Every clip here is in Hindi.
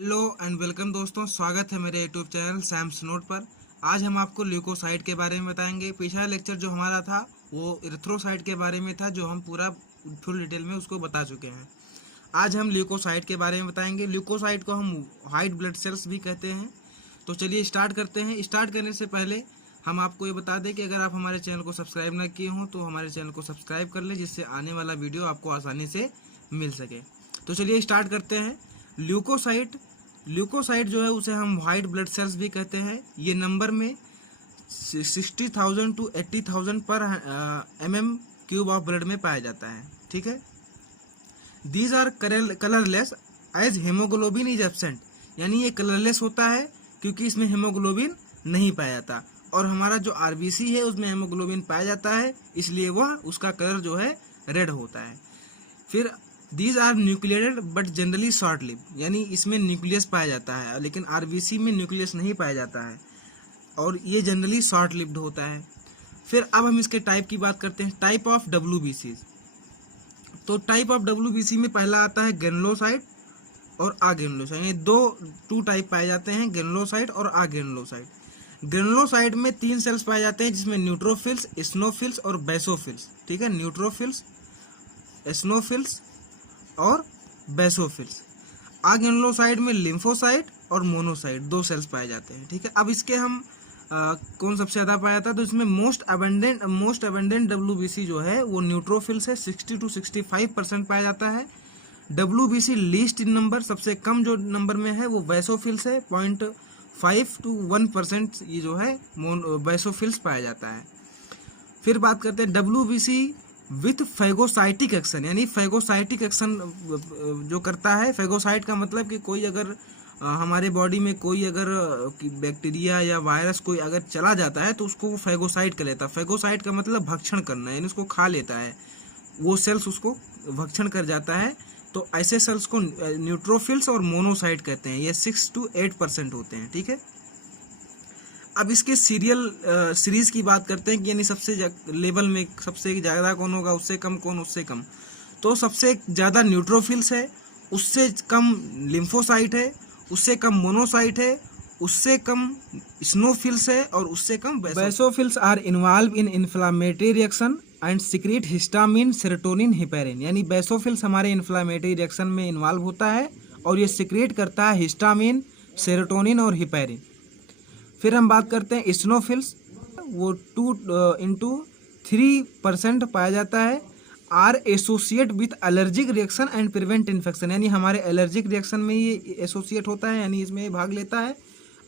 हेलो एंड वेलकम दोस्तों, स्वागत है मेरे यूट्यूब चैनल सैम्स नोट पर। आज हम आपको ल्यूकोसाइट के बारे में बताएंगे। पिछला लेक्चर जो हमारा था वो इरिथ्रोसाइट के बारे में था, जो हम पूरा फुल डिटेल में उसको बता चुके हैं। आज हम ल्यूकोसाइट के बारे में बताएंगे। ल्यूकोसाइट को हम व्हाइट ब्लड सेल्स भी कहते हैं। तो चलिए स्टार्ट करते हैं। स्टार्ट करने से पहले हम आपको ये बता दें कि अगर आप हमारे चैनल को सब्सक्राइब ना किए हों तो हमारे चैनल को सब्सक्राइब कर लें, जिससे आने वाला वीडियो आपको आसानी से मिल सके। तो चलिए स्टार्ट करते हैं। ल्यूकोसाइट जो है उसे हम वाइट ब्लड सेल्स भी कहते हैं। ये नंबर में 60,000 to 80,000 पर mm क्यूब ऑफ ब्लड में पाया जाता है। ठीक है। These are colourless as haemoglobin is absent, यानी ये कलरलेस होता है क्योंकि इसमें हेमोग्लोबिन नहीं पाया जाता। और हमारा जो आरबीसी है उसमें हेमोग्लोबिन पाया जाता है, इसलिए वह उसका कलर जो है रेड होता है। फिर these are nucleated but generally short live, यानी इसमें न्यूक्लियस पाया जाता है, लेकिन आरबीसी में न्यूक्लियस नहीं पाया जाता है और ये जनरली शॉर्ट लिव्ड होता है। फिर अब हम इसके टाइप की बात करते हैं, टाइप ऑफ डब्ल्यूबीसी। तो टाइप ऑफ डब्ल्यूबीसी में पहला आता है ग्रेनुलोसाइट और अग्रेनुलोसाइट। ये टू टाइप पाए जाते हैं, ग्रेनुलोसाइट और अग्रेनुलोसाइट। ग्रेनुलोसाइट में 3 सेल्स पाए जाते हैं, जिसमें न्यूट्रोफिल्स, एसिनोफिल्स और बेसोफिल्स। ठीक है, न्यूट्रोफिल्स, एसिनोफिल्स और बेसोफिल्स। अग्रेनुलोसाइट में लिम्फोसाइट और मोनोसाइट 2 सेल्स पाए जाते हैं। ठीक है। अब इसके हम कौन सबसे ज़्यादा पाया जाता है, तो इसमें मोस्ट अबेंडेंट डब्ल्यूबीसी जो है वो न्यूट्रोफिल्स है, 60 to 65% पाया जाता है। डब्ल्यूबीसी लीस्ट इन नंबर, सबसे कम जो नंबर में है वो बेसोफिल्स है, 0.5 to 1% ये जो है बेसोफिल्स पाया जाता है। फिर बात करते हैं डब्ल्यूबीसी विथ फैगोसाइटिक एक्शन, यानी फैगोसाइटिक एक्शन जो करता है। फैगोसाइट का मतलब कि कोई अगर हमारे बॉडी में कोई अगर बैक्टीरिया या वायरस कोई अगर चला जाता है तो उसको वो फैगोसाइट कर लेता है। फैगोसाइट का मतलब भक्षण करना, यानी उसको खा लेता है, वो सेल्स उसको भक्षण कर जाता है। तो ऐसे सेल्स को न्यूट्रोफिल्स और मोनोसाइट कहते हैं। ये 6 to 8% होते हैं। ठीक है। अब इसके सीरीज की बात करते हैं कि यानी सबसे लेवल में सबसे ज़्यादा कौन होगा, उससे कम कौन, उससे कम। तो सबसे ज़्यादा न्यूट्रोफिल्स है, उससे कम लिम्फोसाइट है, उससे कम मोनोसाइट है, उससे कम स्नोफिल्स है और उससे कम basophils are involve in inflammatory reaction and secrete histamine, serotonin, heparin. यानी बेसोफिल्स हमारे इन्फ्लामेटरी रिएक्शन में इन्वॉल्व होता है और ये सिक्रीट करता है हिस्टामिन, सेरोटोनिन और हिपेरिन। फिर हम बात करते हैं स्नोफिल्स, वो 2 to 3% पाया जाता है। Are associate with allergic reaction and prevent infection, यानी हमारे एलर्जिक रिएक्शन में ये एसोसिएट होता है, यानी इसमें भाग लेता है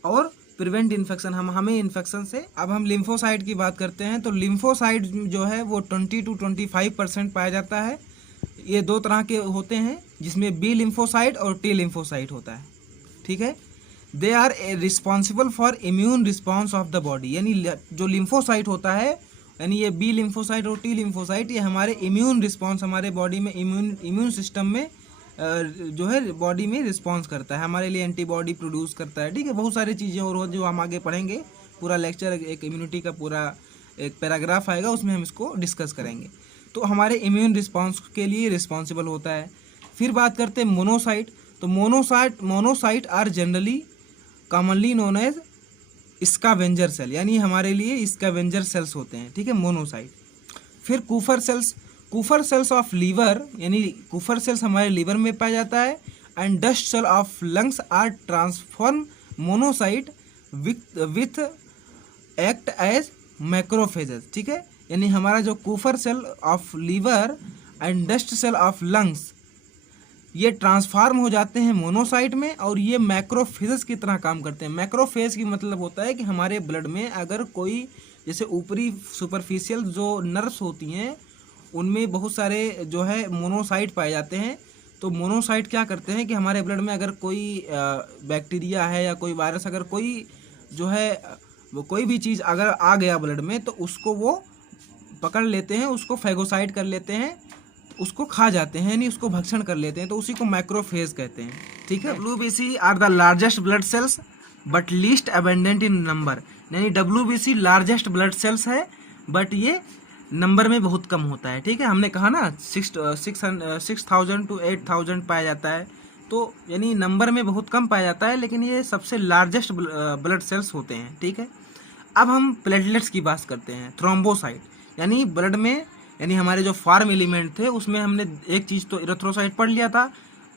और प्रिवेंट इन्फेक्शन, हमें इन्फेक्शन से। अब हम लिम्फोसाइट की बात करते हैं, तो लिम्फोसाइट जो है वो 20 to 25% पाया जाता है। ये 2 तरह के होते हैं, जिसमें बी लिम्फोसाइट और टी लिम्फोसाइट होता है। ठीक है। They are responsible for immune response of the body, यानी जो लिम्फोसाइट होता है, यानी ये बी लिम्फोसाइट और टी लिम्फोसाइट, ये हमारे इम्यून रिस्पॉन्स, हमारे बॉडी में इम्यून सिस्टम में जो है बॉडी में रिस्पॉन्स करता है, हमारे लिए एंटीबॉडी प्रोड्यूस करता है। ठीक है। बहुत सारी चीज़ें और जो हम आगे पढ़ेंगे, पूरा लेक्चर एक इम्यूनिटी का पूरा एक पैराग्राफ आएगा, उसमें हम इसको डिस्कस करेंगे। तो हमारे इम्यून रिस्पॉन्स के लिए रिस्पॉन्सिबल होता है। फिर बात करते हैं मोनोसाइट। तो monocyte are generally commonly known as scavenger cell, यानी हमारे लिए स्कैवेंजर सेल्स होते हैं। ठीक है, मोनोसाइट। फिर कुफर सेल्स ऑफ लीवर, यानी कुफर सेल्स हमारे लीवर में पाया जाता है। And dust cell of lungs are transform monocyte with act as macrophages. ठीक है, यानी हमारा जो Kupffer cell of liver and dust cell of lungs, ये ट्रांसफार्म हो जाते हैं मोनोसाइट में और ये मैक्रोफेजेस की तरह काम करते हैं। मैक्रोफेज की मतलब होता है कि हमारे ब्लड में अगर कोई जैसे ऊपरी सुपरफिशियल जो नर्व्स होती हैं उनमें बहुत सारे जो है मोनोसाइट पाए जाते हैं। तो मोनोसाइट क्या करते हैं कि हमारे ब्लड में अगर कोई बैक्टीरिया है या कोई वायरस, अगर कोई जो है वो कोई भी चीज़ अगर आ गया ब्लड में, तो उसको वो पकड़ लेते हैं, उसको फैगोसाइट कर लेते हैं, उसको खा जाते हैं, यानी उसको भक्षण कर लेते हैं, तो उसी को मैक्रोफेज कहते हैं। ठीक है। WBC are the largest blood cells but least abundant in number, यानी डब्ल्यूबीसी लार्जेस्ट ब्लड सेल्स है बट ये नंबर में बहुत कम होता है। ठीक है, हमने कहा ना 6,000 to 8,000 पाया जाता है, तो यानी नंबर में बहुत कम पाया जाता है, लेकिन ये सबसे लार्जेस्ट ब्लड सेल्स होते हैं। ठीक है, अब हम प्लेटलेट्स की बात करते हैं। थ्रोम्बोसाइट यानी ब्लड में, यानी हमारे जो फार्म एलिमेंट थे उसमें हमने एक चीज़ तो इरिथ्रोसाइट पढ़ लिया था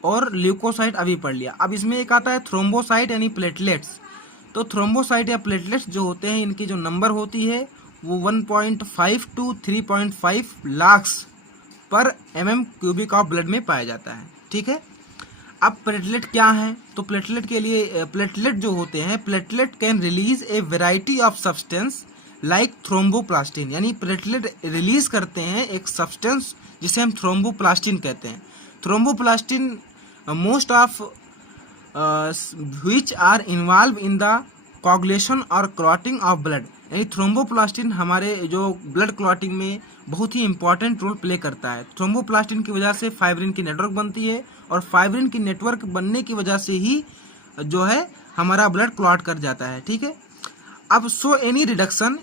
और ल्यूकोसाइट अभी पढ़ लिया। अब इसमें एक आता है थ्रोम्बोसाइट यानी प्लेटलेट्स। तो थ्रोम्बोसाइट या प्लेटलेट्स जो होते हैं, इनकी जो नंबर होती है वो 1.5 टू 3.5 लाख पर mm³ ऑफ ब्लड में पाया जाता है। ठीक है, अब प्लेटलेट क्या है? तो प्लेटलेट के लिए, प्लेटलेट जो होते हैं, platelet can release a variety of substance like thromboplastin, यानी प्लेटलेट रिलीज करते हैं एक सब्सटेंस जिसे हम थ्रोम्बोप्लास्टिन कहते हैं। Thromboplastin most of which are involve in the coagulation और क्लॉटिंग ऑफ ब्लड, यानी थ्रोम्बोप्लास्टिन हमारे जो ब्लड क्लॉटिंग में बहुत ही इंपॉर्टेंट रोल प्ले करता है। थ्रोम्बोप्लास्टिन की वजह से फाइब्रिन की नेटवर्क बनती है और फाइब्रिन की नेटवर्क बनने की वजह से ही जो है हमारा ब्लड क्लॉट कर जाता है। ठीक है, अब so any reduction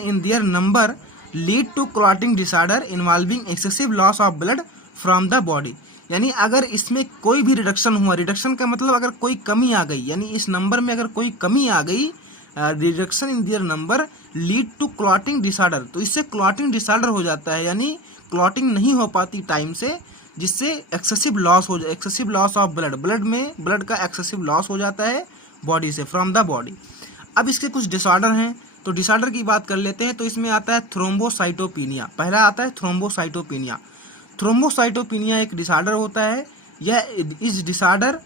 in their number lead to clotting disorder involving excessive loss of blood from the body, यानी अगर इसमें कोई भी रिडक्शन हुआ, रिडक्शन का मतलब अगर कोई कमी आ गई, यानी इस नंबर में अगर कोई कमी आ गई, reduction in their number lead to clotting disorder, तो इससे क्लॉटिंग डिसऑर्डर हो जाता है, यानी क्लॉटिंग नहीं हो पाती टाइम से, जिससे एक्सेसिव लॉस ऑफ ब्लड में ब्लड का एक्सेसिव लॉस हो जाता है बॉडी से, फ्रॉम द बॉडी। अब इसके कुछ डिसऑर्डर हैं, तो डिसऑर्डर की बात कर लेते हैं। तो इसमें आता है थ्रोम्बोसाइटोपिनिया, पहला आता है थ्रोम्बोसाइटोपिनिया। थ्रोम्बोसाइटोपिनिया एक डिसऑर्डर होता है, यह इस disorder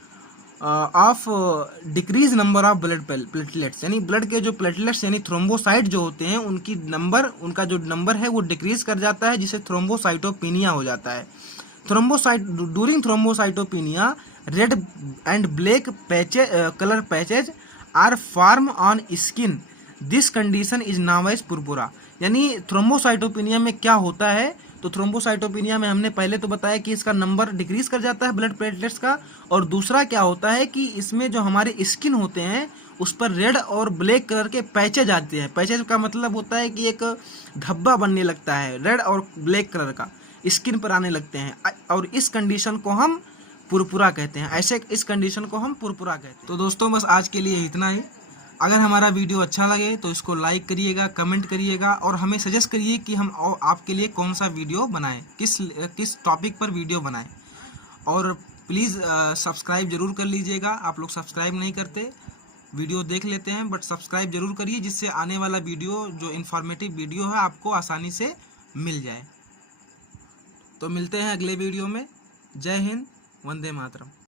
of decrease number of blood platelets, यानी ब्लड के जो प्लेटलेट्स यानी थ्रोम्बोसाइट जो होते हैं उनका जो नंबर है वो डिक्रीज कर जाता है, जिससे थ्रोम्बोसाइटोपिनिया हो जाता है। During thrombocytopenia red and black colour patches are form on skin, this condition is known as purpura, यानी थ्रोम्बोसाइटोपिनिया में क्या होता है? तो थ्रोम्बोसाइटोपिनिया में हमने पहले तो बताया कि इसका नंबर डिक्रीज कर जाता है ब्लड प्लेटलेट्स का, और दूसरा क्या होता है कि इसमें जो हमारे स्किन होते हैं उस पर रेड और ब्लैक कलर के पैचेज आते हैं। पैचेज का मतलब होता है कि एक धब्बा बनने लगता है, रेड और ब्लैक कलर का स्किन पर आने लगते हैं, और इस कंडीशन को हम पुरपुरा कहते हैं। ऐसे इस कंडीशन को हम पुरपुरा कहते हैं। तो दोस्तों बस आज के लिए इतना ही। अगर हमारा वीडियो अच्छा लगे तो इसको लाइक करिएगा, कमेंट करिएगा और हमें सजेस्ट करिए कि हम आपके लिए कौन सा वीडियो बनाएं, किस टॉपिक पर वीडियो बनाएं। और प्लीज़ सब्सक्राइब जरूर कर लीजिएगा। आप लोग सब्सक्राइब नहीं करते, वीडियो देख लेते हैं बट सब्सक्राइब जरूर करिए, जिससे आने वाला वीडियो जो इन्फॉर्मेटिव वीडियो है आपको आसानी से मिल जाए। तो मिलते हैं अगले वीडियो में। जय हिंद, वंदे मातरम।